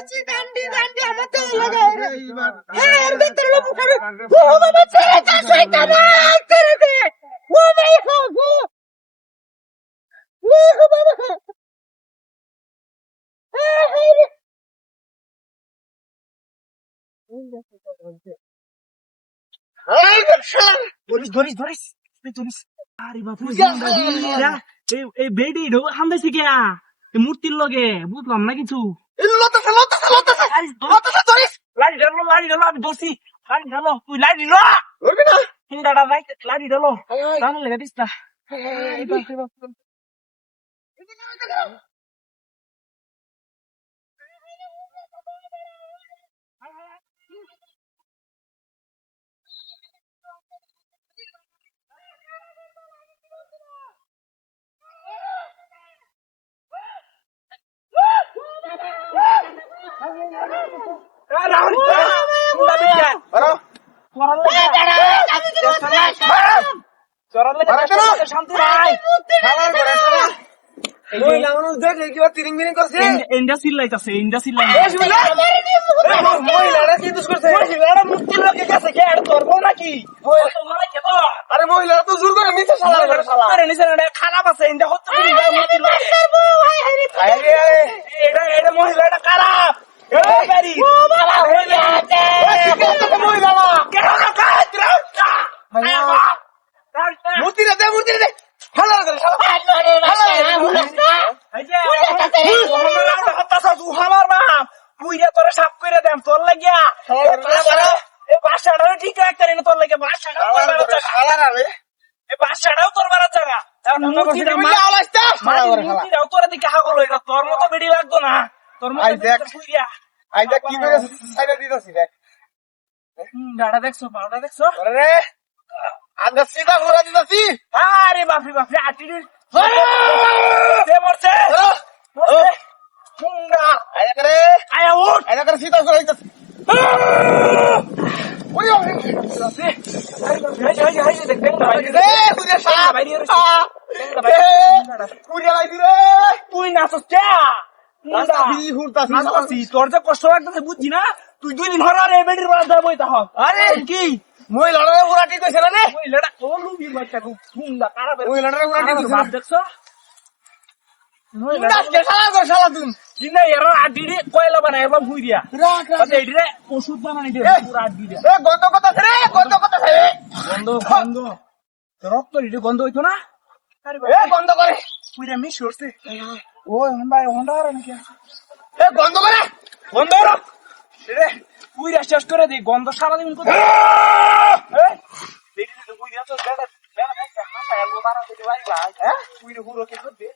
দান্ডি দান্ডি আমার তো লাগে হ্যাঁ এর ভিতরে লোক খাবে ও বাবা ছেড়ে দে শয়তান ছেড়ে দে ও ভাই গো ও বাবা ধরিস ধরিস ধরিস ধরিস আরে বাপু এই বেডি ঢো হামদাইছে কে এই মূর্তির লগে বুঝলাম না কিছু লাড়ি ঢালো আমি ধরছি লাড়ি ঢালো তুই লাড়ি ঢালো ধরবি না হিন্দাটা ভাই লাড়ি ঢালো রান লেগে দিস না শান্তি নাই ইন্ডিয়া চিল্লাইতেছে ইন্ডিয়া নাকি আরে মহিলা তো জোর করে নিচে খারাপ আছে এটা মহিলা এটা খারাপ মূর্তি দে মূর্তি দে তোরে সাফ করে দেন তোর লাগিয়া বাসাটাও ঠিক রাখতে তোর লাগে বাসাটাও তোর মারার জায়গা তোর দিকে হাগল হয়ে তোর মতো বেড়ি লাগতো না তোর মতো কি করে সাইডে দিতেছি দেখ গাড়া দেখছো বারোটা দেখছো রে আগে সিধা ঘোরা দিতেছি আরে বাপরে বাপরে আটি মরছে আয়া উঠ এটা করে সিধা ঘোরা দিতেছি তুই নাচস তোর যে কষ্ট লাগতেছে বুঝছি না তুই 2 দিন হরে বেডির বেলা বইতে হক আরে কি মহিলাটা উড়াটি কইছে না রে মহিলাটা লুবির বাচ্চা খুব সুন্দর খারাপ মহিলাটা উড়াটি কইছে বাপ দেখছো শালা তুই কিনা এর আডি রে কয়লা বানায় বা ভুই দিয়া আচ্ছা এডি রে ওষুধ বানাই দে পুরো আডি দিয়া গন্ধ কথা রে গন্ধ কথা রে গন্ধ রক্ত এডি গন্ধ হইতো না আরে গন্ধ করে পুরা মিশ করছে ওই ভাই হন্ডা আর নাকি গন্ধ করে গন্ধ রে পুরা শেষ করে দে গন্ধ সারা দিন কোথায় দেখি তো পুরা তো বেড়া বেড়া হাসা এলো বানা দিতে ভাই পুরা পুরো কি করবে